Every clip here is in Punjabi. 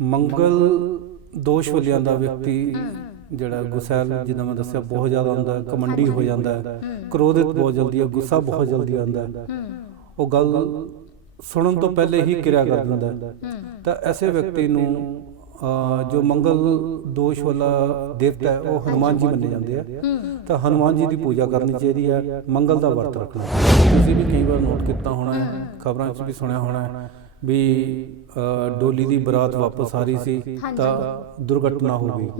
ਮੰਗਲ ਦੋਸ਼ ਵਾਲਿਆਂ ਦਾ ਵਿਅਕਤੀ ਜਿਹੜਾ ਗੁਸੈਲ ਜਿੱਦਾਂ ਮੈਂ ਦੱਸਿਆ ਬਹੁਤ ਜ਼ਿਆਦਾ ਹੁੰਦਾ ਕਮੰਡੀ ਹੋ ਜਾਂਦਾ ਹੈ ਕ੍ਰੋਧਿਤ ਬਹੁਤ ਜਲਦੀ ਹੈ ਗੁੱਸਾ ਬਹੁਤ ਜਲਦੀ ਆਉਂਦਾ ਉਹ ਗੱਲ ਸੁਣਨ ਤੋਂ ਪਹਿਲੇ ਹੀ ਕਿਰਿਆ ਕਰ ਦਿੰਦਾ ਤਾਂ ਐਸੇ ਵਿਅਕਤੀ ਨੂੰ ਜੋ ਮੰਗਲ ਦੋਸ਼ ਵਾਲਾ ਦੇਵਤਾ ਹੈ ਉਹ ਹਨੂਮਾਨ ਜੀ ਮੰਨੇ ਜਾਂਦੇ ਆ। ਤਾਂ ਹਨੂਮਾਨ ਜੀ ਦੀ ਪੂਜਾ ਕਰਨੀ ਚਾਹੀਦੀ ਹੈ ਮੰਗਲ ਦਾ ਵਰਤ ਰੱਖਣਾ। ਤੁਸੀਂ ਵੀ ਕਈ ਵਾਰ ਨੋਟ ਕੀਤਾ ਹੋਣਾ ਹੈ। ਖਬਰਾਂ 'ਚ ਵੀ ਸੁਣਿਆ ਹੋਣਾ ਹੈ। ਵੀ ਅਹ, ਡੋਲੀ ਦੀ ਬਰਾਤ ਵਾਪਸ ਆ ਰਹੀ ਸੀ ਤਾਂ ਦੁਰਘਟਨਾ ਹੋ ਗਈ।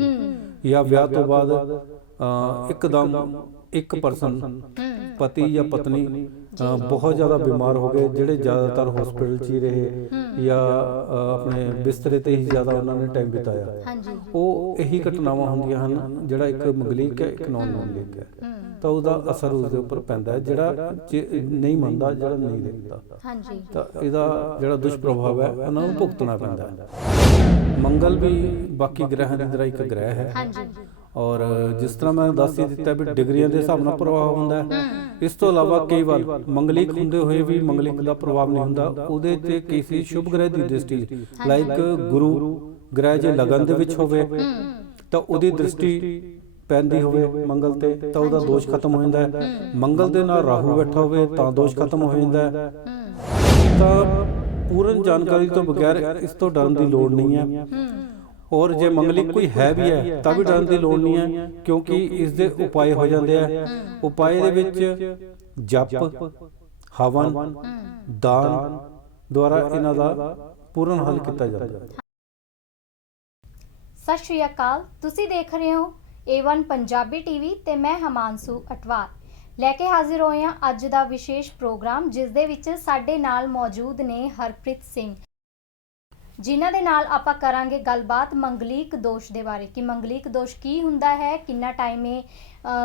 ਜਾਂ ਵਿਆਹ ਤੋਂ ਬਾਅਦ ਅਹ, ਇੱਕਦਮ ਇੱਕ ਪਰਸਨ ਪਤੀ ਜਾਂ ਪਤਨੀ ਬਹੁਤ ਜ਼ਿਆਦਾ ਬਿਮਾਰ ਹੋ ਗਏ ਜਿਹੜੇ ਜ਼ਿਆਦਾਤਰ ਹਸਪੀਟਲ 'ਚ ਹੀ ਰਹੇ ਜਾਂ ਆਪਣੇ ਬਿਸਤਰੇ ਤੇ ਹੀ ਜ਼ਿਆਦਾ ਉਹਨਾਂ ਨੇ ਟਾਈਮ ਬਿਤਾਇਆ। ਹਾਂਜੀ। ਉਹ ਇਹੀ ਘਟਨਾਵਾਂ ਹੁੰਦੀਆਂ ਹਨ ਜਿਹੜਾ ਇੱਕ ਮੰਗਲੀਕ ਹੈ ਇੱਕ ਨਾਨ ਮੰਗਲੀਕ ਹੈ। ਤਾਂ ਉਹਦਾ ਅਸਰ ਉਸ ਦੇ ਉੱਪਰ ਪੈਂਦਾ ਹੈ ਜਿਹੜਾ ਨਹੀਂ ਮੰਨਦਾ ਜਿਹੜਾ ਨਹੀਂ ਦੇਖਦਾ। ਹਾਂਜੀ। ਤਾਂ ਇਹਦਾ ਜਿਹੜਾ ਦੁਸ਼ਪ੍ਰਭਾਵ ਹੈ ਉਹਨਾਂ ਨੂੰ ਭੁਗਤਣਾ ਪੈਂਦਾ ਹੈ। ਮੰਗਲ ਵੀ ਬਾਕੀ ਗ੍ਰਹਿਾਂ ਦੀ ਤਰ੍ਹਾਂ ਇੱਕ ਗ੍ਰਹਿ ਹੈ। ਹਾਂਜੀ। ਔਰ ਜਿਸ ਤਰ੍ਹਾਂ ਮੈਂ ਦੱਸ ਹੀ ਦਿੱਤਾ ਵੀ ਡਿਗਰੀਆਂ ਦੇ ਹਿਸਾਬ ਨਾਲ ਪ੍ਰਭਾਵ ਹੁੰਦਾ ਹੈ ਇਸ ਤੋਂ ਇਲਾਵਾ ਕਈ ਵਾਰ ਮੰਗਲਿਕ ਹੁੰਦੇ ਹੋਏ ਵੀ ਮੰਗਲਿਕ ਦਾ ਪ੍ਰਭਾਵ ਨਹੀਂ ਹੁੰਦਾ ਉਹਦੇ ਤੇ ਕਿਸੇ ਸ਼ੁਭ ਗ੍ਰਹਿ ਦੀ ਦ੍ਰਿਸ਼ਟੀ ਲਾਈਕ ਗੁਰੂ ਗ੍ਰਹਿ ਜੇ ਲਗਨ ਦੇ ਵਿੱਚ ਹੋਵੇ ਤਾਂ ਉਹਦੀ ਦ੍ਰਿਸ਼ਟੀ ਪੈਂਦੀ ਹੋਵੇ ਮੰਗਲ ਤੇ ਤਾਂ ਉਹਦਾ ਦੋਸ਼ ਖਤਮ ਹੋ ਜਾਂਦਾ ਹੈ। ਮੰਗਲ ਦੇ ਨਾਲ ਰਾਹੂ ਬੈਠਾ ਹੋਵੇ ਤਾਂ ਦੋਸ਼ ਖਤਮ ਹੋ ਜਾਂਦਾ ਹੈ। ਤਾਂ ਪੂਰਨ ਜਾਣਕਾਰੀ ਤੋਂ ਬਗੈਰ ਇਸ ਤੋਂ ਡਰਨ ਦੀ ਲੋੜ ਨਹੀਂ ਹੈ। ਔਰ ਜੇ ਮੰਗਲਿਕ ਕੋਈ ਹੈ ਵੀ ਹੈ ਤਾਂ ਵੀ ਡਰਨ ਦੀ ਲੋੜ ਨਹੀਂ ਹੈ ਕਿਉਂਕਿ ਇਸ ਦੇ ਉਪਾਏ ਹੋ ਜਾਂਦੇ ਆ। ਉਪਾਏ ਦੇ ਵਿੱਚ ਜਪ ਹਵਨ ਦਾਨ ਦੁਆਰਾ ਇਹਨਾਂ ਦਾ ਪੂਰਨ ਹੱਲ ਕੀਤਾ ਜਾਂਦਾ। ਹੈ ਸਤਿ ਸ਼੍ਰੀ ਅਕਾਲ। ਤੁਸੀਂ ਦੇਖ ਰਹੇ ਹੋ A1 ਪੰਜਾਬੀ ਟੀਵੀ ਤੇ ਮੈਂ ਹਮਾਂਸੂ ਅਟਵਾਲ ਲੈ ਕੇ ਹਾਜ਼ਰ ਹੋਏ ਹਾਂ ਅੱਜ ਦਾ ਵਿਸ਼ੇਸ਼ ਪ੍ਰੋਗਰਾਮ ਜਿਸ ਦੇ ਵਿੱਚ ਸਾਡੇ ਨਾਲ ਮੌਜੂਦ ਨੇ ਹਰਪ੍ਰੀਤ ਸਿੰਘ। ਜਿਨ੍ਹਾਂ ਦੇ ਨਾਲ ਆਪਾਂ ਕਰਾਂਗੇ ਗੱਲਬਾਤ ਮੰਗਲੀਕ ਦੋਸ਼ ਦੇ ਬਾਰੇ। ਕਿ ਮੰਗਲੀਕ ਦੋਸ਼ ਕੀ ਹੁੰਦਾ ਹੈ ਕਿੰਨਾ ਟਾਈਮ ਇਹ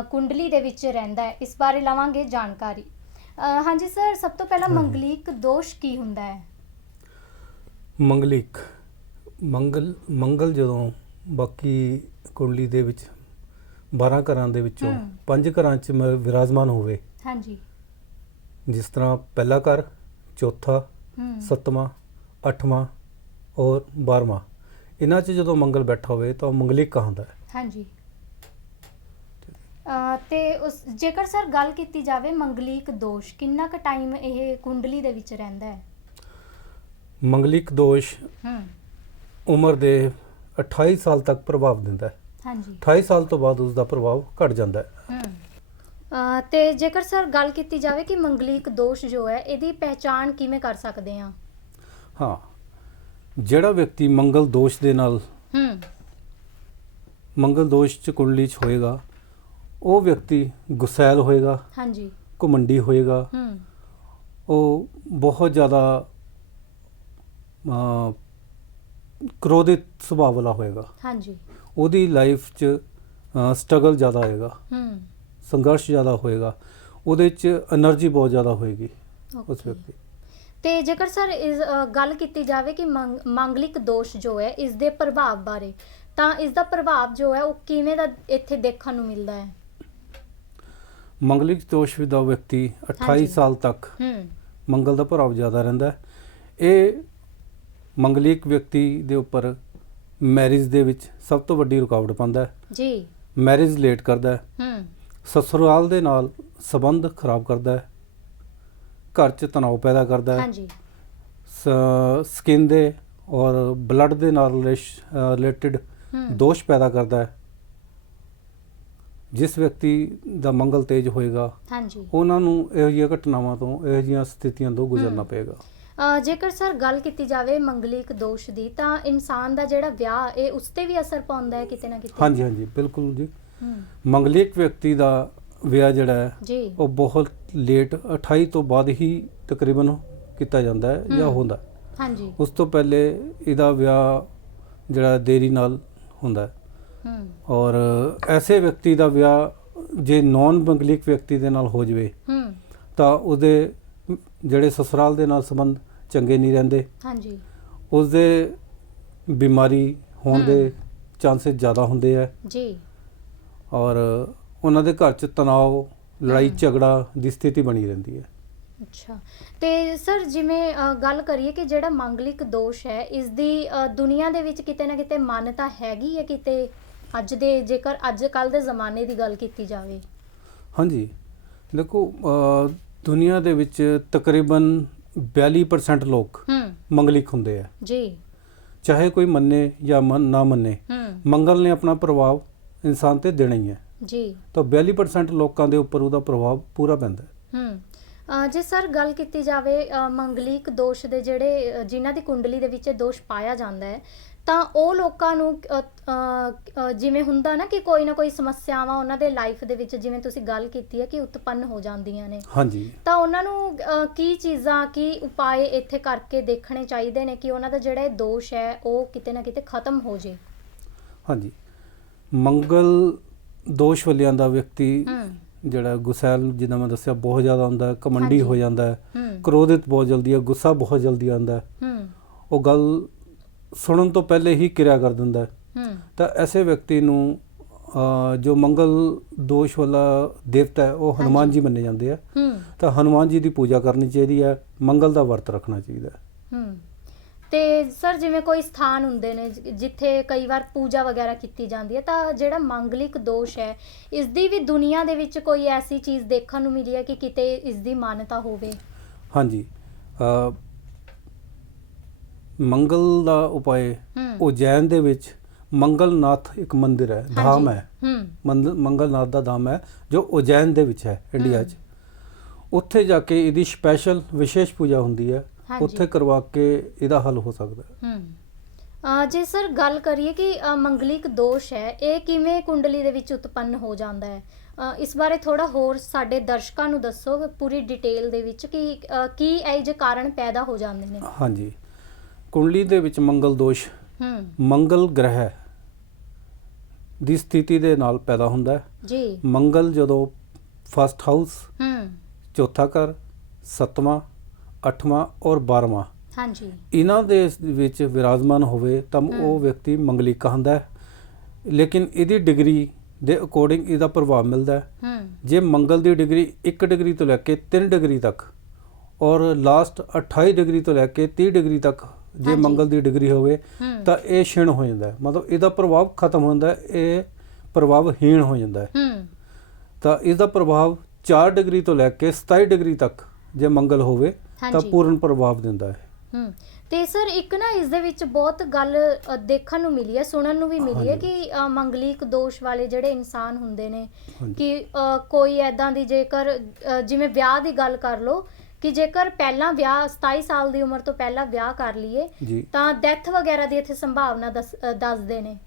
ਕੁੰਡਲੀ ਦੇ ਵਿੱਚ ਰਹਿੰਦਾ ਹੈ ਇਸ ਬਾਰੇ ਲਵਾਂਗੇ ਜਾਣਕਾਰੀ। ਅ, ਹਾਂਜੀ ਸਰ ਸਭ ਤੋਂ ਪਹਿਲਾਂ ਮੰਗਲੀਕ ਦੋਸ਼ ਕੀ ਹੁੰਦਾ ਹੈ? ਮੰਗਲਿਕ ਮੰਗਲ ਮੰਗਲ ਜਦੋਂ ਬਾਕੀ ਕੁੰਡਲੀ ਦੇ ਵਿੱਚ 12 ਘਰਾਂ ਦੇ ਵਿੱਚੋਂ ਹਮ। ਪੰਜ ਘਰਾਂ 'ਚ ਮ- ਵਿਰਾਜਮਾਨ ਹੋਵੇ। ਹਾਂਜੀ। ਜਿਸ ਤਰ੍ਹਾਂ ਪਹਿਲਾ ਘਰ ਚੌਥਾ ਸੱਤਵਾਂ ਅੱਠਵਾਂ ਔਰ 12ਵਾਂ ਇਹਨਾਂ 'ਚ ਜਦੋਂ ਮੰਗਲ ਬੈਠਾ ਹੋਵੇ ਤਾਂ ਉਹ ਮੰਗਲਿਕ ਕਹਾਂਦਾ ਹੈ। ਹਾਂਜੀ। ਅ, ਤੇ ਉਸ ਜੇਕਰ ਸਰ ਗੱਲ ਕੀਤੀ ਜਾਵੇ ਮੰਗਲੀਕ ਦੋਸ਼ ਕਿੰਨਾ ਕੁ ਟਾਈਮ ਇਹ ਕੁੰਡਲੀ ਦੇ ਵਿੱਚ ਰਹਿੰਦਾ ਹੈ? ਮੰਗਲਿਕ ਦੋਸ਼ ਹੂੰ। ਉਮਰ ਦੇ 28 ਸਾਲ ਤੱਕ ਪ੍ਰਭਾਵ ਦਿੰਦਾ ਹੈ। ਹਾਂਜੀ। 28 ਸਾਲ ਤੋਂ ਬਾਅਦ ਉਸ ਦਾ ਪ੍ਰਭਾਵ ਘਟ ਜਾਂਦਾ ਹੈ। ਹੂੰ। ਅ, ਤੇ ਜੇਕਰ ਸਰ ਗੱਲ ਕੀਤੀ ਜਾਵੇ ਕਿ ਮੰਗਲੀਕ ਦੋਸ਼ ਜੋ ਹੈ ਇਹਦੀ ਪਹਿਚਾਣ ਕਿਵੇਂ ਕਰ ਸਕਦੇ ਹਾਂ? ਹਾਂ। ਜਿਹੜਾ ਵਿਅਕਤੀ ਮੰਗਲ ਦੋਸ਼ ਦੇ ਨਾਲ ਹੂੰ। ਮੰਗਲ ਦੋਸ਼ ਚ ਕੁੰਡਲੀ ਚ ਹੋਏਗਾ ਉਹ ਵਿਅਕਤੀ ਗੁਸੈਲ ਹੋਏਗਾ ਹਾਂਜੀ। ਘਮੰਡੀ ਹੋਏਗਾ ਹੂੰ। ਉਹ ਬਹੁਤ ਜ਼ਿਆਦਾ ਅ ਕ੍ਰੋਧਿਤ ਸੁਭਾਅ ਵਾਲਾ ਹੋਏਗਾ। ਹਾਂਜੀ। ਉਹਦੀ ਲਾਈਫ 'ਚ ਸਟਰਗਲ ਜ਼ਿਆਦਾ ਹੋਏਗਾ। ਹੂੰ। ਸੰਘਰਸ਼ ਜ਼ਿਆਦਾ ਹੋਏਗਾ। ਉਹਦੇ 'ਚ એનર્ਜੀ ਬਹੁਤ ਜ਼ਿਆਦਾ ਹੋਏਗੀ ਉਸ ਵਿਅਕਤੀ ਤੇ ਜੇਕਰ ਸਰ ਇਸ ਅ, ਗੱਲ ਕੀਤੀ ਜਾਵੇ ਕਿ ਮੰਗ- ਮੰਗਲਿਕ ਦੋਸ਼ ਜੋ ਹੈ ਇਸ ਦੇ ਪ੍ਰਭਾਵ ਬਾਰੇ ਤਾਂ ਇਸ ਦਾ ਪ੍ਰਭਾਵ ਜੋ ਹੈ ਉਹ ਕਿਵੇਂ ਦਾ ਇੱਥੇ ਦੇਖਣ ਨੂੰ ਮਿਲਦਾ ਹੈ? ਮੰਗਲਿਕ ਦੋਸ਼ ਦਾ ਵਿਅਕਤੀ 28 ਹਾਂਜੀ। ਸਾਲ ਤੱਕ ਹੂੰ। ਮੰਗਲ ਦਾ ਪ੍ਰਭਾਵ ਜ਼ਿਆਦਾ ਰਹਿੰਦਾ ਹੈ। ਇਹ ਮੰਗਲਿਕ ਵਿਅਕਤੀ ਦੇ ਉੱਪਰ ਮੈਰਿਜ ਦੇ ਵਿੱਚ ਸਭ ਤੋਂ ਵੱਡੀ ਰੁਕਾਵਟ ਪਾਉਂਦਾ ਹੈ। ਜੀ। ਮੈਰਿਜ ਲੇਟ ਕਰਦਾ ਹੈ। ਹੂੰ। ਸਸੁਰਾਲ ਦੇ ਨਾਲ ਸਬੰਧ ਖਰਾਬ ਕਰਦਾ ਹੈ। ਘਰ 'ਚ ਤਣਾਅ ਪੈਦਾ ਕਰਦਾ ਹੈ। ਹਾਂਜੀ। ਸਕਿਨ ਦੇ ਔਰ ਬਲੱਡ ਦੇ ਨਾਲ ਰਿਲੇਟਡ ਦੋਸ਼ ਪੈਦਾ ਕਰਦਾ ਹੈ। ਜਿਸ ਵਿਅਕਤੀ ਦਾ ਮੰਗਲ ਤੇਜ ਹੋਏਗਾ ਹਾਂਜੀ। ਉਹਨਾਂ ਨੂੰ ਇਹੋ ਜਿਹੀਆਂ ਘਟਨਾਵਾਂ ਤੋਂ ਇਹੋ ਜਿਹੀਆਂ ਸਥਿਤੀਆਂ ਤੋਂ ਗੁਜ਼ਰਨਾ। ਪਏਗਾ। ਅ, ਜੇਕਰ ਸਰ ਗੱਲ ਕੀਤੀ ਜਾਵੇ ਮੰਗਲਿਕ ਦੋਸ਼ ਦੀ ਤਾਂ ਇਨਸਾਨ ਦਾ ਜਿਹੜਾ ਵਿਆਹ ਇਹ ਉਸ ਤੇ ਵੀ ਅਸਰ ਪਾਉਂਦਾ ਹੈ ਕਿਤੇ ਨਾ ਕਿਤੇ? ਹਾਂਜੀ ਹਾਂਜੀ ਬਿਲਕੁਲ ਜੀ। ਮੰਗਲਿਕ ਵਿਅਕਤੀ ਦਾ ਵਿਆਹ ਜਿਹੜਾ ਹੈ ਜੀ। ਉਹ ਬਹੁਤ ਲੇਟ 28 ਤੋਂ ਬਾਅਦ ਹੀ ਤਕਰੀਬਨ ਕੀਤਾ ਜਾਂਦਾ ਹੈ ਜਾਂ। ਹੁੰਦਾ ਹੈ। ਹਾਂਜੀ। ਉਸ ਤੋਂ ਪਹਿਲੇ ਇਹਦਾ ਵਿਆਹ ਜਿਹੜਾ ਦੇਰੀ ਨਾਲ ਹੁੰਦਾ ਹੈ। ਹੂੰ। ਔਰ ਐਸੇ ਵਿਅਕਤੀ ਦਾ ਵਿਆਹ ਜੇ ਨਾਨ ਮੰਗਲਿਕ ਵਿਅਕਤੀ ਦੇ ਨਾਲ ਹੋ ਜਾਵੇ ਹੂੰ। ਤਾਂ ਉਹਦੇ ਜਿਹੜੇ ਸਸੁਰਾਲ ਦੇ ਨਾਲ ਸੰਬੰਧ ਚੰਗੇ ਨਹੀਂ ਰਹਿੰਦੇ। ਹਾਂਜੀ। ਉਸਦੇ ਬਿਮਾਰੀ ਹੋਣ। ਦੇ ਚਾਂਸਸ ਜ਼ਿਆਦਾ ਹੁੰਦੇ ਆ ਜੀ। ਔਰ ਉਹਨਾਂ ਦੇ ਘਰ 'ਚ ਤਣਾਅ ਲੜਾਈ। ਝਗੜਾ ਦੀ ਸਥਿਤੀ ਬਣੀ ਰਹਿੰਦੀ ਹੈ। ਅੱਛਾ। ਤੇ ਸਰ ਜਿਵੇਂ ਅ, ਗੱਲ ਕਰੀਏ ਕਿ ਜਿਹੜਾ ਮੰਗਲਿਕ ਦੋਸ਼ ਹੈ ਇਸ ਦੀ ਅ, ਦੁਨੀਆ ਦੇ ਵਿੱਚ ਕਿਤੇ ਨਾ ਕਿਤੇ ਮਾਨਤਾ ਹੈਗੀ ਹੈ ਕਿਤੇ ਅੱਜ ਦੇ ਜੇਕਰ ਅੱਜ ਕੱਲ ਦੇ ਜ਼ਮਾਨੇ ਦੀ ਗੱਲ ਕੀਤੀ ਜਾਵੇ? ਹਾਂਜੀ। ਦੇਖੋ ਅ, ਦੁਨੀਆ ਦੇ ਵਿੱਚ ਤਕਰੀਬਨ 42% ਲੋਕ ਹੂੰ। ਮੰਗਲਿਕ ਹੁੰਦੇ ਆ। ਜੀ। ਚਾਹੇ ਕੋਈ ਮੰਨੇ ਜਾਂ ਮਨ ਨਾ ਮੰਨੇ ਹੂੰ। ਮੰਗਲ ਨੇ ਆਪਣਾ ਪ੍ਰਭਾਵ ਇਨਸਾਨ ਤੇ ਦੇਣਾ ਹੀ ਹੈ। ਜੀ। ਤਾਂ 42% ਲੋਕਾਂ ਦੇ ਉੱਪਰ ਉਹਦਾ ਪ੍ਰਭਾਵ ਪੂਰਾ ਪੈਂਦਾ ਹੈ। ਹੂੰ। ਜੇ ਸਰ ਗੱਲ ਕੀਤੀ ਜਾਵੇ ਮੰਗਲਿਕ ਦੋਸ਼ ਦੇ ਜਿਹੜੇ ਜਿਨ੍ਹਾਂ ਦੀ ਕੁੰਡਲੀ ਦੇ ਵਿੱਚ ਦੋਸ਼ ਪਾਇਆ ਜਾਂਦਾ ਹੈ ਤਾਂ ਉਹ ਲੋਕਾਂ ਨੂੰ ਜਿਵੇਂ ਹੁੰਦਾ ਨਾ ਕਿ ਕੋਈ ਨਾ ਕੋਈ ਸਮੱਸਿਆਵਾਂ ਉਹਨਾਂ ਦੇ ਲਾਈਫ ਦੇ ਵਿੱਚ ਜਿਵੇਂ ਤੁਸੀਂ ਗੱਲ ਕੀਤੀ ਹੈ ਕਿ ਉਤਪੰਨ ਹੋ ਜਾਂਦੀਆਂ ਨੇ। ਹਾਂਜੀ। ਤਾਂ ਉਹਨਾਂ ਨੂੰ ਕੀ ਚੀਜ਼ਾਂ ਕੀ ਉਪਾਏ ਇੱਥੇ ਕਰਕੇ ਦੇਖਣੇ ਚਾਹੀਦੇ ਨੇ ਕਿ ਉਹਨਾਂ ਦਾ ਜਿਹੜਾ ਇਹ ਦੋਸ਼ ਹੈ ਉਹ ਕਿਤੇ ਨਾ ਕਿਤੇ ਖਤਮ ਹੋ ਜੇ? ਹਾਂਜੀ। ਮੰਗਲ ਦੋਸ਼ ਵਾਲਿਆਂ ਦਾ ਵਿਅਕਤੀ ਜਿਹੜਾ ਗੁਸੈਲ ਜਿੱਦਾਂ ਮੈਂ ਦੱਸਿਆ ਬਹੁਤ ਜ਼ਿਆਦਾ ਹੁੰਦਾ ਕਮੰਡੀ। ਹੋ ਜਾਂਦਾ ਹੈ। ਕ੍ਰੋਧਿਤ ਬਹੁਤ ਜਲਦੀ ਹੈ ਗੁੱਸਾ ਬਹੁਤ ਜਲਦੀ ਆਉਂਦਾ ਹੈ। ਉਹ ਗੱਲ ਸੁਣਨ ਤੋਂ ਪਹਿਲੇ ਹੀ ਕਿਰਿਆ ਕਰ ਦਿੰਦਾ ਹੈ। ਤਾਂ ਐਸੇ ਵਿਅਕਤੀ ਨੂੰ ਜੋ ਮੰਗਲ ਦੋਸ਼ ਵਾਲਾ ਦੇਵਤਾ ਹੈ ਉਹ ਹਨੂਮਾਨ। ਜੀ ਮੰਨੇ ਜਾਂਦੇ ਆ। ਤਾਂ ਹਨੂਮਾਨ ਜੀ ਦੀ ਪੂਜਾ ਕਰਨੀ ਚਾਹੀਦੀ ਹੈ ਮੰਗਲ ਦਾ ਵਰਤ ਰੱਖਣਾ ਚਾਹੀਦਾ ਹੂੰ। ਤੇ ਸਰ ਜਿਵੇਂ ਕੋਈ ਸਥਾਨ ਹੁੰਦੇ ਨੇ ਜਿ- ਜਿੱਥੇ ਕਈ ਵਾਰ ਪੂਜਾ ਵਗੈਰਾ ਕੀਤੀ ਜਾਂਦੀ ਹੈ ਤਾਂ ਜਿਹੜਾ ਮੰਗਲਿਕ ਦੋਸ਼ ਹੈ ਇਸ ਦੀ ਵੀ ਦੁਨੀਆ ਦੇ ਵਿੱਚ ਕੋਈ ਐਸੀ ਚੀਜ਼ ਦੇਖਣ ਨੂੰ ਮਿਲੀ ਹੈ ਕਿ ਕਿਤੇ ਇਸ ਦੀ ਮਾਨਤਾ ਹੋਵੇ? ਹਾਂਜੀ। ਅ, ਮੰਗਲ ਦਾ ਉਪਾਏ ਹੂੰ। ਉਜੈਨ ਦੇ ਵਿੱਚ ਮੰਗਲਨਾਥ ਇੱਕ ਮੰਦਿਰ ਹੈ ਧਾਮ ਹਾਂਜੀ। ਹੈ। ਹੂੰ। ਮੰਦ- ਮੰਗਲਨਾਥ ਦਾ ਧਾਮ ਹੈ ਜੋ ਉਜੈਨ ਦੇ ਵਿੱਚ ਹੈ ਇੰਡੀਆ। 'ਚ। ਉੱਥੇ ਜਾ ਕੇ ਇਹਦੀ ਸਪੈਸ਼ਲ ਵਿਸ਼ੇਸ਼ ਪੂਜਾ ਹੁੰਦੀ ਹੈ। ਉੱਥੇ ਕਰਵਾ ਕੇ ਇਹਦਾ ਹੱਲ ਹੋ ਸਕਦਾ ਹੈ। ਹੂੰ। ਅ, ਜੇ ਸਰ ਗੱਲ ਕਰੀਏ ਕਿ ਅ, ਮੰਗਲਿਕ ਦੋਸ਼ ਹੈ ਇਹ ਕਿਵੇਂ ਕੁੰਡਲੀ ਦੇ ਵਿੱਚ ਉਤਪੰਨ ਹੋ ਜਾਂਦਾ ਹੈ? ਅ, ਇਸ ਬਾਰੇ ਥੋੜਾ ਹੋਰ ਸਾਡੇ ਦਰਸ਼ਕਾਂ ਨੂੰ ਦੱਸੋ ਪੂਰੀ ਡਿਟੇਲ ਦੇ ਵਿੱਚ ਕਿ ਅ, ਕੀ ਇਹ ਜੇ ਕਾਰਨ ਪੈਦਾ ਹੋ ਜਾਂਦੇ ਨੇ? ਹਾਂਜੀ। ਕੁੰਡਲੀ ਦੇ ਵਿੱਚ ਮੰਗਲ ਦੋਸ਼ ਹੂੰ। ਮੰਗਲ ਗ੍ਰਹਿ ਦੀ ਸਥਿਤੀ ਦੇ ਨਾਲ ਪੈਦਾ ਹੁੰਦਾ ਹੈ। ਜੀ। ਮੰਗਲ ਜਦੋਂ ਫਸਟ ਹਾਊਸ ਹੂੰ। ਚੌਥਾ ਘਰ ਸੱਤਵਾਂ ਅੱਠਵਾਂ ਔਰ 12ਵਾਂ ਹਾਂਜੀ। ਇਹਨਾਂ ਦੇ ਵਿੱਚ ਵਿਰਾਜਮਾਨ ਹੋਵੇ ਤਾਂ। ਉਹ ਵਿਅਕਤੀ ਮੰਗਲਿਕ ਕਹਾਂਦਾ ਹੈ। ਲੇਕਿਨ ਇਹਦੀ ਡਿਗਰੀ ਦੇ ਅਕੋਰਡਿੰਗ ਇਹਦਾ ਪ੍ਰਭਾਵ ਮਿਲਦਾ ਹੈ। ਜੇ ਮੰਗਲ ਦੀ ਡਿਗਰੀ 1 ਡਿਗਰੀ ਤੋਂ ਲੈ ਕੇ 3 ਡਿਗਰੀ ਤੱਕ ਔਰ ਲਾਸਟ 28 ਡਿਗਰੀ ਤੋਂ ਲੈ ਕੇ 30 ਡਿਗਰੀ ਤੱਕ ਜੇ। ਮੰਗਲ ਦੀ ਡਿਗਰੀ ਹੋਵੇ ਤਾਂ ਇਹ ਛਿਣ ਹੋ ਜਾਂਦਾ ਹੈ। ਮਤਲਬ ਇਹਦਾ ਪ੍ਰਭਾਵ ਖਤਮ ਹੁੰਦਾ ਹੈ ਇਹ ਪ੍ਰਭਾਵਹੀਣ ਹੋ ਜਾਂਦਾ ਹੂੰ। ਤਾਂ ਇਸ ਦਾ ਪ੍ਰਭਾਵ 4 ਡਿਗਰੀ ਤੋਂ ਲੈ ਕੇ 27 ਡਿਗਰੀ ਤੱਕ ਜੇ ਮੰਗਲ ਹੋਵੇ ਤਾਂ ਹਾਂਜੀ ਪੂਰਨ ਪ੍ਰਭਾਵ ਦਿੰਦਾ ਹੈ। ਹੂੰ ਤੇ ਸਰ ਇੱਕ ਨਾ ਇਸ ਦੇ ਵਿੱਚ ਬਹੁਤ ਗੱਲ ਅ, ਦੇਖਣ ਨੂੰ ਮਿਲੀ ਹੈ ਸੁਣਨ ਨੂੰ ਵੀ ਮਿਲੀ ਹੈ। ਕਿ ਅ, ਮੰਗਲਿਕ ਦੋਸ਼ ਵਾਲੇ ਜਿਹੜੇ ਇਨਸਾਨ ਹੁੰਦੇ ਨੇ ਹਾਂਜੀ। ਕਿ ਅ, ਕੋਈ ਐਦਾਂ ਦੀ ਜੇਕਰ ਅ, ਜਿਵੇਂ ਵਿਆਹ ਦੀ ਗੱਲ ਕਰ ਲਓ ਕਿ ਜੇਕਰ ਪਹਿਲਾਂ ਵਿਆਹ 27 ਸਾਲ ਦੀ ਉਮਰ ਤੋਂ ਪਹਿਲਾਂ ਵਿਆਹ ਕਰ ਲਈਏ ਜੀ। ਤਾਂ ਡੈਥ ਵਗੈਰਾ ਦੀ ਇੱਥੇ ਸੰਭਾਵਨਾ ਦੱਸ- ਅ, ਦੱਸਦੇ ਨੇ।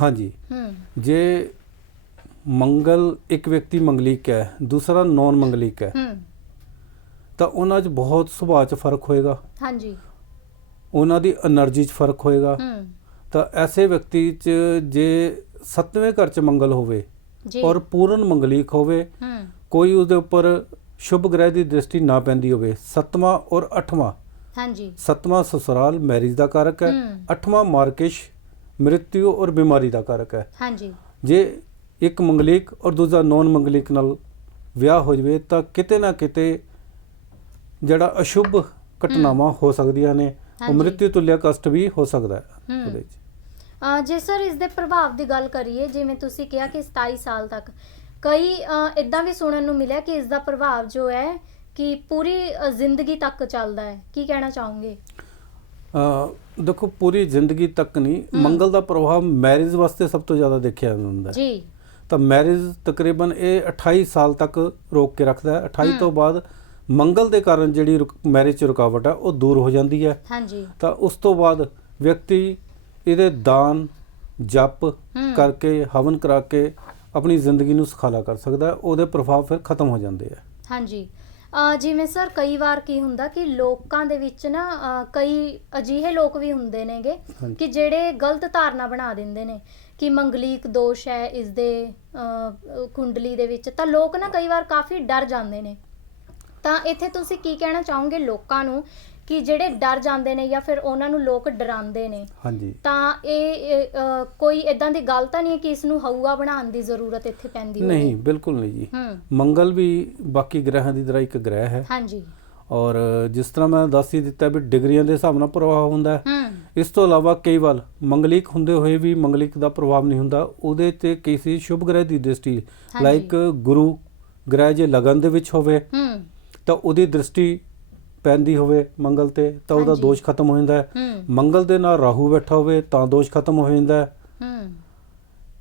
ਹਾਂਜੀ। ਹੂੰ। ਜੇ ਮੰਗਲ ਇੱਕ ਵਿਅਕਤੀ ਮੰਗਲਿਕ ਹੈ ਦੂਸਰਾ ਨੌਨ ਮੰਗਲਿਕ ਹੈ ਹੂੰ। ਤਾਂ ਉਹਨਾਂ 'ਚ ਬਹੁਤ ਸੁਭਾਅ 'ਚ ਫ਼ਰਕ ਹੋਏਗਾ। ਹਾਂਜੀ। ਉਹਨਾਂ ਦੀ એનર્ਜੀ 'ਚ ਫ਼ਰਕ ਹੋਏਗਾ। ਹੂੰ। ਤਾਂ ਐਸੇ ਵਿਅਕਤੀ 'ਚ ਜੇ ਸੱਤਵੇਂ ਘਰ 'ਚ ਮੰਗਲ ਹੋਵੇ ਜੀ। ਔਰ ਪੂਰਨ ਮੰਗਲੀਕ ਹੋਵੇ ਹੂੰ। ਕੋਈ ਉਹਦੇ ਉੱਪਰ ਸ਼ੁਭ ਗ੍ਰਹਿ ਦੀ ਦ੍ਰਿਸ਼ਟੀ ਨਾ ਪੈਂਦੀ ਹੋਵੇ। ਸੱਤਵਾਂ ਔਰ ਅੱਠਵਾਂ। ਹਾਂਜੀ। ਸੱਤਵਾਂ ਸਸੁਰਾਲ ਮੈਰਿਜ ਦਾ ਕਾਰਕ ਹੈ। ਹੂੰ। ਅੱਠਵਾਂ ਮਾਰਕੇਸ਼ ਮ੍ਰਿਤਿਉ ਔਰ ਬਿਮਾਰੀ ਦਾ ਕਾਰਕ ਹੈ। ਹਾਂਜੀ। ਜੇ ਇੱਕ ਮੰਗਲੀਕ ਔਰ ਦੂਜਾ ਨੌਨ ਮੰਗਲੀਕ ਨਾਲ ਵਿਆਹ ਹੋ ਜਵੇ ਤਾਂ ਕਿਤੇ ਨਾ ਕਿਤੇ ਜਿਹੜਾ ਅਸ਼ੁਭ ਘਟਨਾਵਾਂ ਹੋ ਸਕਦੀਆਂ ਨੇ ਉਹ ਹਾਂਜੀ। ਮ੍ਰਿਤਿੂ ਤੁਲਿਆ ਕਸ਼ਟ ਵੀ ਹੋ ਸਕਦਾ ਹੈ। ਉਹਦੇ ਵਿੱਚ ਜੇ ਸਰ ਇਸ ਦੇ ਪ੍ਰਭਾਵ ਦੀ ਗੱਲ ਕਰੀਏ ਜਿਵੇਂ ਤੁਸੀਂ ਕਿਹਾ ਕਿ 27 ਸਾਲ ਤੱਕ ਕਈ ਇਦਾਂ ਵੀ ਸੁਣਨ ਨੂੰ ਮਿਲਿਆ ਕਿ ਇਸ ਦਾ ਪ੍ਰਭਾਵ ਜੋ ਹੈ ਕਿ ਪੂਰੀ ਜ਼ਿੰਦਗੀ ਤੱਕ ਚੱਲਦਾ ਹੈ ਕੀ ਕਹਿਣਾ ਚਾਹੋਗੇ ਅ, ਦੇਖੋ ਪੂਰੀ ਜ਼ਿੰਦਗੀ ਤੱਕ ਨਹੀਂ। ਮੰਗਲ ਦਾ ਪ੍ਰਭਾਵ ਮੈਰਿਜ ਵਾਸਤੇ ਸਭ ਤੋਂ ਜ਼ਿਆਦਾ ਦੇਖਿਆ ਜਾਂਦਾ ਹੈ ਜੀ ਤਾਂ ਮੈਰਿਜ ਤਕਰੀਬਨ ਇਹ 28 ਸਾਲ ਤੱਕ ਰੋਕ ਕੇ ਰੱਖਦਾ ਹੈ 28 ਹੂੰ। ਤੋਂ ਬਾਅਦ ਮੰਗਲ ਦੇ ਕਾਰਨ ਜਿਹੜੀ ਮੈਰਿਜ 'ਚ ਰੁਕਾਵਟ ਹੈ ਉਹ ਦੂਰ ਹੋ ਜਾਂਦੀ ਹੈ। ਹਾਂਜੀ। ਤਾਂ ਉਸ ਤੋਂ ਬਾਅਦ ਵਿਅਕਤੀ ਇਹਦੇ ਦਾਨ ਜਪ। ਕਰਕੇ ਹਵਨ ਕਰਾ ਕੇ ਆਪਣੀ ਜ਼ਿੰਦਗੀ ਨੂੰ ਸੁਖਾਲਾ ਕਰ ਸਕਦਾ ਹੈ। ਉਹਦੇ ਪ੍ਰਭਾਵ ਫਿਰ ਖਤਮ ਹੋ ਜਾਂਦੇ ਆ। ਹਾਂਜੀ। ਜਿਵੇਂ ਸਰ ਕਈ ਵਾਰ ਕੀ ਹੁੰਦਾ ਕਿ ਲੋਕਾਂ ਦੇ ਵਿੱਚ ਨਾ ਕਈ ਅਜਿਹੇ ਲੋਕ ਵੀ ਹੁੰਦੇ ਨੇਗੇ। ਕਿ ਜਿਹੜੇ ਗਲਤ ਧਾਰਨਾ ਬਣਾ ਦਿੰਦੇ ਨੇ ਕਿ ਮੰਗਲੀਕ ਦੋਸ਼ ਹੈ ਇਸ ਦੇ ਕੁੰਡਲੀ ਦੇ ਵਿੱਚ। ਤਾਂ ਲੋਕ ਨਾ ਕਈ ਵਾਰ ਕਾਫੀ ਡਰ ਜਾਂਦੇ ਨੇ। ਤਾਂ ਇੱਥੇ ਤੁਸੀਂ ਕੀ ਕਹਿਣਾ ਚਾਹੋਗੇ ਲੋਕਾਂ ਨੂੰ ਕਿ ਜਿਹੜੇ ਡਰ ਜਾਂਦੇ ਨੇ ਜਾਂ ਫਿਰ ਉਹਨਾਂ ਨੂੰ ਲੋਕ ਡਰਾਉਂਦੇ ਨੇ? ਹਾਂਜੀ। ਤਾਂ ਇਹ ਅ, ਕੋਈ ਇਦਾਂ ਦੀ ਗੱਲ ਤਾਂ ਨਹੀਂ ਹੈ ਕਿ ਇਸ ਨੂੰ ਹਊਆ ਬਣਾਉਣ ਦੀ ਜ਼ਰੂਰਤ ਇੱਥੇ ਪੈਂਦੀ ਹੋਵੇ? ਨਹੀਂ ਬਿਲਕੁਲ ਨਹੀਂ ਜੀ। ਹੂੰ। ਮੰਗਲ ਵੀ ਬਾਕੀ ਗ੍ਰਹਿਾਂ ਦੀ ਤਰ੍ਹਾਂ ਇੱਕ ਗ੍ਰਹਿ ਹੈ। ਹਾਂਜੀ। ਔਰ ਜਿਸ ਤਰ੍ਹਾਂ ਮੈਂ ਦੱਸ ਹੀ ਦਿੱਤਾ ਵੀ ਡਿਗਰੀਆਂ ਦੇ ਹਿਸਾਬ ਨਾਲ ਪ੍ਰਭਾਵ ਹੁੰਦਾ ਹੈ। ਹੂੰ। ਇਸ ਤੋਂ ਇਲਾਵਾ ਕਈ ਵਾਰ ਮੰਗਲਿਕ ਹੁੰਦੇ ਹੋਏ ਵੀ ਮੰਗਲਿਕ ਦਾ ਪ੍ਰਭਾਵ ਨਹੀਂ ਹੁੰਦਾ। ਉਹਦੇ ਤੇ ਕਿਸੇ ਸ਼ੁਭ ਗ੍ਰਹਿ ਦੀ ਦ੍ਰਿਸ਼ਟੀ ਹਾਂਜੀ। ਲਾਈਕ ਗੁਰੂ ਗ੍ਰਹਿ ਜੇ ਲਗਨ ਦੇ ਵਿੱਚ ਹੋਵੇ ਹੂੰ। ਤਾਂ ਉਹਦੀ ਦ੍ਰਿਸ਼ਟੀ ਪੈਂਦੀ ਹੋਵੇ ਮੰਗਲ ਤੇ ਤਾਂ ਉਹਦਾ। ਦੋਸ਼ ਖਤਮ ਹੋ ਜਾਂਦਾ ਹੈ। ਮੰਗਲ ਦੇ ਨਾਲ ਰਾਹੂ ਬੈਠਾ ਹੋਵੇ ਤਾਂ ਦੋਸ਼ ਖਤਮ ਹੋ ਜਾਂਦਾ ਹੈ।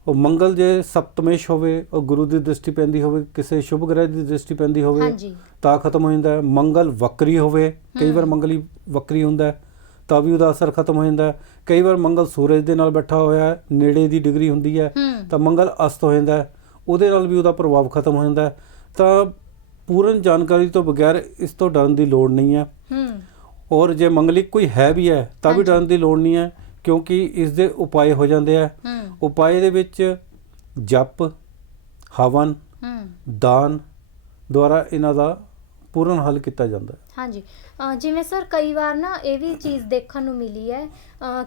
ਉਹ ਮੰਗਲ ਜੇ ਸਪਤਮੇਸ਼ ਹੋਵੇ ਉਹ ਗੁਰੂ ਦੀ ਦ੍ਰਿਸ਼ਟੀ ਪੈਂਦੀ ਹੋਵੇ ਕਿਸੇ ਸ਼ੁਭ ਗ੍ਰਹਿ ਦੀ ਦ੍ਰਿਸ਼ਟੀ ਪੈਂਦੀ ਹੋਵੇ ਤਾਂ ਖਤਮ ਹੋ ਜਾਂਦਾ ਹੈ। ਮੰਗਲ ਵਕਰੀ ਹੋਵੇ ਕਈ ਵਾਰ। ਮੰਗਲ ਵਕਰੀ ਹੁੰਦਾ ਹੈ ਤਾਂ ਵੀ ਉਹਦਾ ਅਸਰ ਖਤਮ ਹੋ ਜਾਂਦਾ ਹੈ। ਕਈ ਵਾਰ ਮੰਗਲ ਸੂਰਜ ਦੇ ਨਾਲ ਬੈਠਾ ਹੋਇਆ ਹੈ ਨੇੜੇ ਦੀ ਡਿਗਰੀ ਹੁੰਦੀ ਹੈ ਹੂੰ। ਤਾਂ ਮੰਗਲ ਅਸਤ ਹੋ ਜਾਂਦਾ ਹੈ। ਉਹਦੇ ਨਾਲ ਵੀ ਉਹਦਾ ਪ੍ਰਭਾਵ ਖਤਮ ਹੋ ਜਾਂਦਾ ਹੈ। ਤਾਂ ਪੂਰਨ ਜਾਣਕਾਰੀ ਤੋਂ ਬਗੈਰ ਇਸ ਤੋਂ ਡਰਨ ਦੀ ਲੋੜ ਨਹੀਂ ਹੈ। ਹੂੰ। ਔਰ ਜੇ ਮੰਗਲਿਕ ਕੋਈ ਹੈ ਵੀ ਹੈ ਤਾਂ ਵੀ। ਡਰਨ ਦੀ ਲੋੜ ਨਹੀਂ ਹੈ ਕਿਉਂਕਿ ਇਸ ਦੇ ਉਪਾਏ ਹੋ ਜਾਂਦੇ ਆ। ਹੂੰ। ਉਪਾਏ ਦੇ ਵਿੱਚ ਜਪ ਹਵਨ ਹੂੰ। ਦਾਨ ਦੁਆਰਾ ਇਹਨਾਂ ਦਾ ਪੂਰਨ ਹੱਲ ਕੀਤਾ ਜਾਂਦਾ ਹੈ। ਹਾਂਜੀ। ਜਿਵੇਂ ਸਰ ਕਈ ਵਾਰ ਨਾ ਇਹ ਵੀ ਚੀਜ਼ ਦੇਖਣ ਨੂੰ ਮਿਲੀ ਹੈ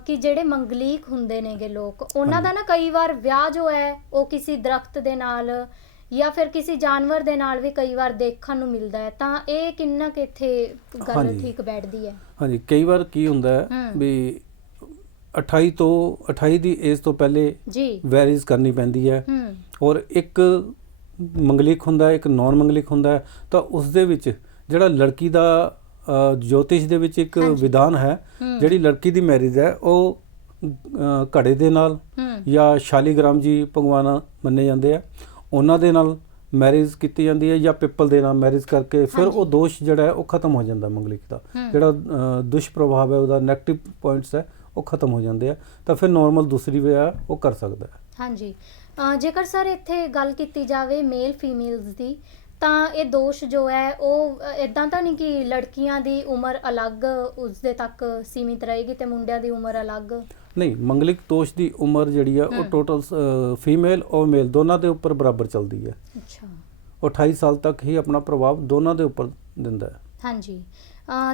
ਕਿ ਜਿਹੜੇ ਮੰਗਲੀਕ ਹੁੰਦੇ ਨੇਗੇ ਲੋਕ ਉਹਨਾਂ ਦਾ ਨਾ ਕਈ ਵਾਰ ਵਿਆਹ ਜੋ ਹੈ ਉਹ ਕਿਸੇ ਦਰਖਤ ਦੇ ਨਾਲ ਜਾਂ ਫਿਰ ਕਿਸੇ ਜਾਨਵਰ ਦੇ ਨਾਲ ਵੀ ਕਈ ਵਾਰ ਦੇਖਣ ਨੂੰ ਮਿਲਦਾ ਹੈ ਤਾਂ ਇਹ ਕਿੰਨਾ ਕਿ ਇੱਥੇ ਗੱਲ ਹਾਂਜੀ। ਠੀਕ ਬੈਠਦੀ ਹੈ ਹਾਂਜੀ ਕਈ ਵਾਰ ਕੀ ਹੁੰਦਾ ਹੈ ਹਮ। ਵੀ 28 ਤੋਂ 28 ਦੀ ਏਜ ਤੋਂ ਪਹਿਲੇ ਜੀ ਵੈਰੀਜ਼ ਕਰਨੀ ਪੈਂਦੀ ਹੈ ਹੂੰ ਔਰ ਇੱਕ ਮੰਗਲਿਕ ਹੁੰਦਾ ਹੈ ਇੱਕ ਨਾਨ ਮੰਗਲਿਕ ਹੁੰਦਾ ਹੈ ਤਾਂ ਉਸ ਦੇ ਵਿੱਚ ਜਿਹੜਾ ਲੜਕੀ ਦਾ ਅ, ਜੋਤਿਸ਼ ਦੇ ਵਿੱਚ ਇੱਕ ਹਾਂਜੀ। ਵਿਧਾਨ ਹੈ ਹੂੰ। ਜਿਹੜੀ ਲੜਕੀ ਦੀ ਮੈਰਿਜ ਹੈ ਉਹ ਅ, ਘੜੇ ਦੇ ਨਾਲ ਹੂੰ ਜਾਂ ਸ਼ਾਲੀਗ੍ਰਾਮ ਜੀ ਭਗਵਾਨ ਮੰਨੇ ਜਾਂਦੇ ਆ ਉਹਨਾਂ ਦੇ ਨਾਲ ਮੈਰਿਜ ਕੀਤੀ ਜਾਂਦੀ ਹੈ ਜਾਂ ਪਿੱਪਲ ਦੇ ਨਾਲ ਮੈਰਿਜ ਕਰਕੇ ਫਿਰ। ਉਹ ਦੋਸ਼ ਜਿਹੜਾ ਹੈ ਉਹ ਖਤਮ ਹੋ ਜਾਂਦਾ ਮੰਗਲਿਕ ਦਾ। ਜਿਹੜਾ ਦੁਸ਼ਪ੍ਰਭਾਵ ਹੈ ਉਹਦਾ 네ਗੇਟਿਵ ਪੁਆਇੰਟਸ ਹੈ ਉਹ ਖਤਮ ਹੋ ਜਾਂਦੇ ਆ ਤਾਂ ਫਿਰ ਨਾਰਮਲ ਦੂਸਰੀ ਵਿਆਹ ਉਹ ਕਰ ਸਕਦਾ ਹੈ ਹਾਂਜੀ ਜੇਕਰ ਸਰ ਇੱਥੇ ਗੱਲ ਕੀਤੀ ਜਾਵੇ ਮੇਲ ਫੀਮੇਲਸ ਦੀ ਤਾਂ ਇਹ ਦੋਸ਼ ਜੋ ਹੈ ਉਹ ਇਦਾਂ ਤਾਂ ਨਹੀਂ ਕਿ ਲੜਕੀਆਂ ਦੀ ਉਮਰ ਅਲੱਗ ਉਸ ਦੇ ਤੱਕ ਸੀਮਿਤ ਰਹੇਗੀ ਤੇ ਮੁੰਡਿਆਂ ਦੀ ਉਮਰ ਅਲੱਗ ਨਹੀਂ ਮੰਗਲਿਕ ਦੋਸ਼ ਦੀ ਉਮਰ ਜਿਹੜੀ ਆ ਉਹ। ਟੋਟਲ ਫੀਮੇਲ ਔਰ ਮੇਲ ਦੋਨਾਂ ਦੇ ਉੱਪਰ ਬਰਾਬਰ ਚੱਲਦੀ ਹੈ ਅੱਛਾ। ਉਹ 28 ਸਾਲ ਤੱਕ ਹੀ ਆਪਣਾ ਪ੍ਰਭਾਵ ਦੋਨਾਂ ਦੇ ਉੱਪਰ ਦਿੰਦਾ ਹੈ। ਹਾਂਜੀ।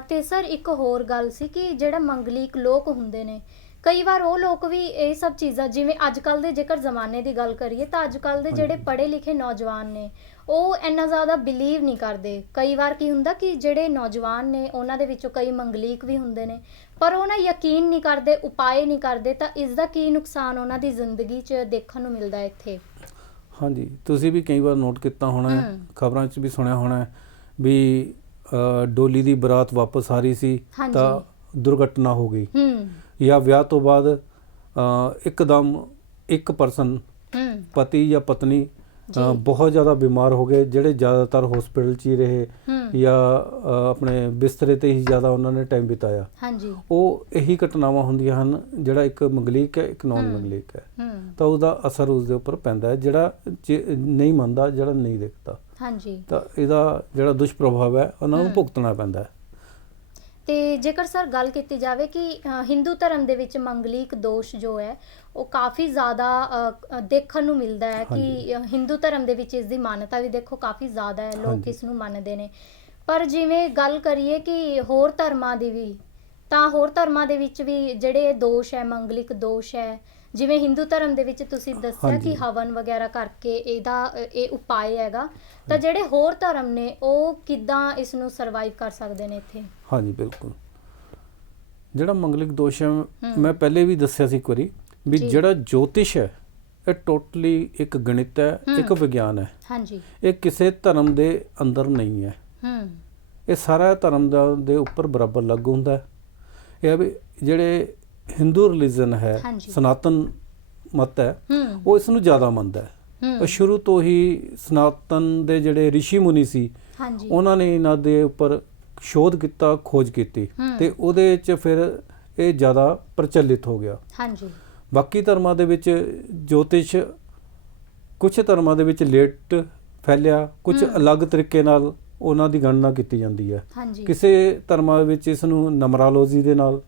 ਤੇ ਸਰ ਇੱਕ ਹੋਰ ਗੱਲ ਸੀ ਕਿ ਜਿਹੜਾ ਮੰਗਲੀਕ ਲੋਕ ਹੁੰਦੇ ਨੇ ਕਈ ਵਾਰ ਉਹ ਲੋਕ ਵੀ ਇਹ ਸਭ ਚੀਜ਼ਾਂ ਜਿਵੇਂ ਅੱਜ ਕੱਲ ਦੇ ਜੇਕਰ ਜ਼ਮਾਨੇ ਦੀ ਗੱਲ ਕਰੀਏ ਤਾਂ ਅੱਜ ਕੱਲ ਦੇ ਜਿਹੜੇ। ਪੜ੍ਹੇ ਲਿਖੇ ਨੌਜਵਾਨ ਨੇ ਉਹ ਇੰਨਾ ਜ਼ਿਆਦਾ ਬਿਲੀਵ ਨਹੀਂ ਕਰਦੇ ਕਈ ਵਾਰ ਕੀ ਹੁੰਦਾ ਕਿ ਜਿਹੜੇ ਨੌਜਵਾਨ ਨੇ ਉਹਨਾਂ ਦੇ ਵਿੱਚੋਂ ਕਈ ਮੰਗਲੀਕ ਵੀ ਹੁੰਦੇ ਨੇ ਪਰ ਉਹ ਨਾ ਯਕੀਨ ਨਹੀਂ ਕਰਦੇ ਉਪਾਏ ਨਹੀਂ ਕਰਦੇ ਤਾਂ ਇਸ ਦਾ ਕੀ ਨੁਕਸਾਨ ਉਹਨਾਂ ਦੀ ਜ਼ਿੰਦਗੀ 'ਚ ਦੇਖਣ ਨੂੰ ਮਿਲਦਾ ਹੈ ਇੱਥੇ ਹਾਂਜੀ ਤੁਸੀਂ ਵੀ ਕਈ ਵਾਰ ਨੋਟ ਕੀਤਾ ਹੋਣਾ। ਖਬਰਾਂ 'ਚ ਵੀ ਸੁਣਿਆ ਹੋਣਾ ਵੀ ਡੋਲੀ ਦੀ ਬਰਾਤ ਵਾਪਸ ਆ ਰਹੀ ਸੀ। ਤਾਂ ਦੁਰਘਟਨਾ ਹੋ ਗਈ ਹੂੰ ਜਾਂ ਵਿਆਹ ਤੋਂ ਬਾਅਦ ਇੱਕਦਮ ਇੱਕ ਪਰਸਨ ਪਤੀ ਜਾਂ ਪਤਨੀ। ਬਹੁਤ ਜ਼ਿਆਦਾ ਬਿਮਾਰ ਹੋ ਗਏ ਜਿਹੜੇ ਜ਼ਿਆਦਾਤਰ ਹਸਪੀਟਲ 'ਚ ਹੀ ਰਹੇ ਜਾਂ ਆਪਣੇ ਬਿਸਤਰੇ ਤੇ ਹੀ ਜ਼ਿਆਦਾ ਉਹਨਾਂ ਨੇ ਟਾਈਮ ਬਿਤਾਇਆ। ਹਾਂਜੀ। ਉਹ ਇਹੀ ਘਟਨਾਵਾਂ ਹੁੰਦੀਆਂ ਹਨ ਜਿਹੜਾ ਇੱਕ ਮੰਗਲੀਕ ਹੈ ਇੱਕ ਨਾਨ। ਮੰਗਲੀਕ ਹੈ। ਤਾਂ ਉਹਦਾ ਅਸਰ ਉਸ ਦੇ ਉੱਪਰ ਪੈਂਦਾ ਹੈ ਜਿਹੜਾ ਨਹੀਂ ਮੰਨਦਾ ਜਿਹੜਾ ਨਹੀਂ ਦੇਖਦਾ। ਹਾਂਜੀ। ਤਾਂ ਇਹਦਾ ਜਿਹੜਾ ਦੁਸ਼ਪ੍ਰਭਾਵ ਹੈ ਉਹਨਾਂ ਨੂੰ। ਭੁਗਤਣਾ ਪੈਂਦਾ ਹੈ। ਤੇ ਜੇਕਰ ਸਰ ਗੱਲ ਕੀਤੀ ਜਾਵੇ ਕਿ ਹਿੰਦੂ ਧਰਮ ਦੇ ਵਿੱਚ ਮੰਗਲੀਕ ਦੋਸ਼ ਜੋ ਹੈ ਉਹ ਕਾਫੀ ਜ਼ਿਆਦਾ ਦੇਖਣ ਨੂੰ ਮਿਲਦਾ ਹੈ ਕਿ ਹਿੰਦੂ ਧਰਮ ਦੇ ਵਿੱਚ ਇਸ ਦੀ ਮਾਨਤਾ ਵੀ ਦੇਖੋ ਕਾਫੀ ਜ਼ਿਆਦਾ ਹੈ ਲੋਕ। ਇਸ ਨੂੰ ਮੰਨਦੇ ਨੇ ਪਰ ਜਿਵੇਂ ਗੱਲ ਕਰੀਏ ਕਿ ਹੋਰ ਧਰਮਾਂ ਦੀ ਵੀ ਤਾਂ ਹੋਰ ਧਰਮਾਂ ਦੇ ਵਿੱਚ ਵੀ ਜਿਹੜੇ ਦੋਸ਼ ਹੈ ਮੰਗਲਿਕ ਦੋਸ਼ ਹੈ ਜਿਵੇਂ ਹਿੰਦੂ ਧਰਮ ਦੇ ਵਿੱਚ ਤੁਸੀਂ ਦੱਸਿਆ ਕਿ। ਹਵਨ ਵਗੈਰਾ ਕਰਕੇ ਇਹਦਾ ਇਹ ਉਪਾਅ ਹੈਗਾ। ਤਾਂ ਜਿਹੜੇ ਹੋਰ ਧਰਮ ਨੇ ਉਹ ਕਿੱਦਾਂ ਇਸ ਨੂੰ ਸਰਵਾਈਵ ਕਰ ਸਕਦੇ ਨੇ ਇੱਥੇ? ਹਾਂਜੀ ਬਿਲਕੁਲ। ਜਿਹੜਾ ਮੰਗਲਿਕ ਦੋਸ਼ ਹੈ ਮੈਂ ਪਹਿਲੇ ਵੀ ਦੱਸਿਆ ਸੀ ਇੱਕ ਵਾਰੀ ਵੀ। ਜਿਹੜਾ ਜੋਤਿਸ਼ ਹੈ ਇਹ ਟੋਟਲੀ ਇੱਕ ਗਣਿਤ ਹੈ ਇੱਕ। ਵਿਗਿਆਨ ਹੈ। ਹਾਂਜੀ। ਇਹ ਕਿਸੇ ਧਰਮ ਦੇ ਅੰਦਰ ਨਹੀਂ ਹੈ। ਹੂੰ। ਇਹ ਸਾਰਾ ਧਰਮ ਦਾ ਦੇ ਉੱਪਰ ਬਰਾਬਰ ਲਾਗੂ ਹੁੰਦਾ ਹੈ। ਇਹ ਵੀ ਜਿਹੜੇ ਹਿੰਦੂ ਰਿਲੀਜਨ ਹੈ। ਸਨਾਤਨ ਮਤ ਹੈ ਉਹ ਇਸ ਨੂੰ ਜ਼ਿਆਦਾ ਮੰਨਦਾ ਹੈ। ਉਹ ਸ਼ੁਰੂ ਤੋਂ ਹੀ ਸਨਾਤਨ ਦੇ ਜਿਹੜੇ ઋષਿ ਮੁਨੀ ਸੀ ਉਹਨਾਂ ਨੇ ਇਹਨਾਂ ਦੇ ਉੱਪਰ ਸ਼ੋਧ ਕੀਤਾ ਖੋਜ ਕੀਤੀ। ਤੇ ਉਹਦੇ 'ਚ ਫਿਰ ਇਹ ਜ਼ਿਆਦਾ ਪ੍ਰਚਲਿਤ ਹੋ ਗਿਆ। ਹਾਂਜੀ। ਬਾਕੀ ਧਰਮਾਂ ਦੇ ਵਿੱਚ ਜੋਤਿਸ਼ ਕੁਝ ਧਰਮਾਂ ਦੇ ਵਿੱਚ ਲੇਟ ਫੈਲਿਆ ਕੁਝ। ਅਲੱਗ ਤਰੀਕੇ ਨਾਲ ਉਹਨਾਂ ਦੀ ਗਣਨਾ ਕੀਤੀ ਜਾਂਦੀ ਹੈ। ਕਿਸੇ ਧਰਮਾਂ ਵਿੱਚ ਇਸ ਨੂੰ ਨੰਬਰਾਲੋਜੀ ਦੇ ਨਾਲ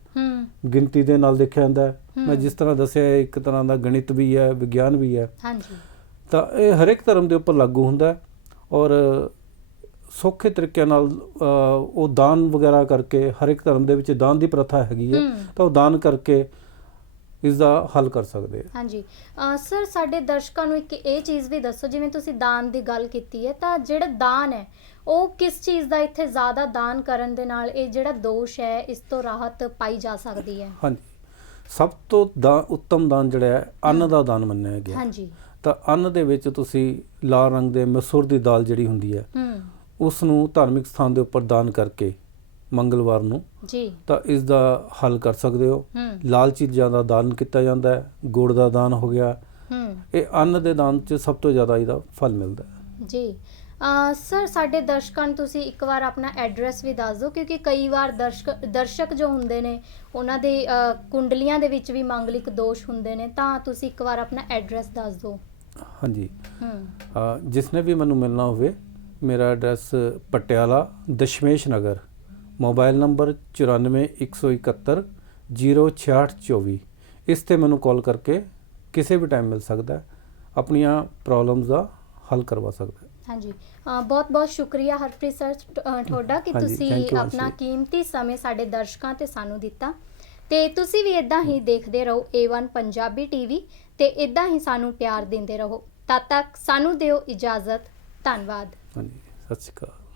ਗਿਣਤੀ ਦੇ ਨਾਲ ਦੇਖਿਆ ਜਾਂਦਾ ਮੈਂ। ਜਿਸ ਤਰ੍ਹਾਂ ਦੱਸਿਆ ਇੱਕ ਤਰ੍ਹਾਂ ਦਾ ਗਣਿਤ ਵੀ ਹੈ ਵਿਗਿਆਨ ਵੀ ਹੈ। ਹਾਂਜੀ। ਤਾਂ ਇਹ ਹਰ ਇੱਕ ਧਰਮ ਦੇ ਉੱਪਰ ਲਾਗੂ ਹੁੰਦਾ ਔਰ ਸੌਖੇ ਤਰੀਕੇ ਨਾਲ ਉਹ ਦਾਨ ਵਗੈਰਾ ਕਰਕੇ ਹਰ ਇੱਕ ਧਰਮ ਦੇ ਵਿੱਚ ਦਾਨ ਦੀ ਪ੍ਰਥਾ ਹੈਗੀ ਹੈ। ਤਾਂ ਉਹ ਦਾਨ ਕਰਕੇ ਇਸ ਦਾ ਹੱਲ ਕਰ ਸਕਦੇ ਹਾਂਜੀ। ਸਰ ਸਾਡੇ ਦਰਸ਼ਕਾਂ ਨੂੰ ਇੱਕ ਇਹ ਚੀਜ਼ ਵੀ ਦੱਸੋ ਜਿਵੇਂ ਤੁਸੀਂ ਦਾਨ ਦੀ ਗੱਲ ਕੀਤੀ ਹੈ ਤਾਂ ਜਿਹੜਾ ਦਾਨ ਹੈ ਉਹ ਕਿਸ ਚੀਜ਼ ਦਾ ਇੱਥੇ ਜ਼ਿਆਦਾ ਦਾਨ ਕਰਨ ਦੇ ਨਾਲ ਇਹ ਜਿਹੜਾ ਦੋਸ਼ ਹੈ ਇਸ ਤੋਂ ਰਾਹਤ ਪਾਈ ਜਾ ਸਕਦੀ ਹੈ? ਹਾਂਜੀ। ਸਭ ਤੋਂ ਦਾ ਉੱਤਮ ਦਾਨ ਜਿਹੜਾ ਹੈ ਅੰਨ ਦਾ ਦਾਨ ਮੰਨਿਆ ਗਿਆ। ਹਾਂਜੀ। ਤਾਂ ਅੰਨ ਦੇ ਵਿੱਚ ਤੁਸੀਂ ਲਾਲ ਰੰਗ ਦੇ ਮਸੂਰ ਦੀ ਦਾਲ ਜਿਹੜੀ ਹੁੰਦੀ ਹੈ ਹੂੰ। ਉਸ ਨੂੰ ਧਾਰਮਿਕ ਸਥਾਨ ਦੇ ਉੱਪਰ ਦਾਨ ਕਰਕੇ ਮੰਗਲਵਾਰ ਨੂੰ ਜੀ। ਤਾਂ ਇਸ ਦਾ ਹੱਲ ਕਰ ਸਕਦੇ ਹੋ। ਲਾਲ ਚੀਜ਼ਾਂ ਦਾ ਦਾਨ ਕੀਤਾ ਜਾਂਦਾ ਹੈ ਗੁੜ ਦਾ ਦਾਨ ਹੋ ਗਿਆ। ਹੂੰ। ਇਹ ਅੰਨ ਦੇ ਦਾਨ 'ਚ ਸਭ ਤੋਂ ਜ਼ਿਆਦਾ ਇਹਦਾ ਫਲ ਮਿਲਦਾ ਹੈ। ਜੀ। ਸਰ ਸਾਡੇ ਦਰਸ਼ਕਾਂ ਨੂੰ ਤੁਸੀਂ ਇੱਕ ਵਾਰ ਆਪਣਾ ਐਡਰੈਸ ਵੀ ਦੱਸ ਦਿਓ ਕਿਉਂਕਿ ਕਈ ਵਾਰ ਦਰਸ਼ਕ ਦਰਸ਼ਕ ਜੋ ਹੁੰਦੇ ਨੇ ਉਹਨਾਂ ਦੇ ਅ, ਕੁੰਡਲੀਆਂ ਦੇ ਵਿੱਚ ਵੀ ਮੰਗਲਿਕ ਦੋਸ਼ ਹੁੰਦੇ ਨੇ ਤਾਂ ਤੁਸੀਂ ਇੱਕ ਵਾਰ ਆਪਣਾ ਐਡਰੈਸ ਦੱਸ ਦਿਓ। ਹਾਂਜੀ। ਹੂੰ। ਅ, ਜਿਸਨੇ ਵੀ ਮੈਨੂੰ ਮਿਲਣਾ ਹੋਵੇ ਮੇਰਾ address Patiala Dashmesh Nagar mobile number 94171 06624 ਇਸ ਤੇ ਮੈਨੂੰ ਕਾਲ ਕਰਕੇ ਕਿਸੇ ਵੀ ਟਾਈਮ ਮਿਲ ਸਕਦਾ ਹੈ ਆਪਣੀਆਂ ਪ੍ਰੋਬਲਮਸ ਦਾ ਹੱਲ ਕਰਵਾ ਸਕਦਾ ਹੈ। ਹਾਂਜੀ। ਬਹੁਤ ਬਹੁਤ ਸ਼ੁਕਰੀਆ ਹਰਪ੍ਰੀਤ ਸਰ ਤੁਹਾਡਾ ਕਿ ਹਾਂਜੀ, ਤੁਸੀਂ you, ਆਪਣਾ। ਕੀਮਤੀ ਸਮੇਂ ਸਾਡੇ ਦਰਸ਼ਕਾਂ ਤੇ ਸਾਨੂੰ ਦਿੱਤਾ। ਤੇ ਤੁਸੀਂ ਵੀ ਇਦਾਂ ਹੀ ਦੇਖਦੇ ਰਹੋ A1 ਪੰਜਾਬੀ ਟੀਵੀ ਤੇ ਇਦਾਂ ਹੀ ਸਾਨੂੰ ਪਿਆਰ ਦਿੰਦੇ ਰਹੋ। ਤਦ ਤੱਕ ਸਾਨੂੰ ਦਿਓ ਇਜਾਜ਼ਤ। ਧੰਨਵਾਦ। ਹਾਂਜੀ ਸਤਿ ਸ਼੍ਰੀ ਅਕਾਲ।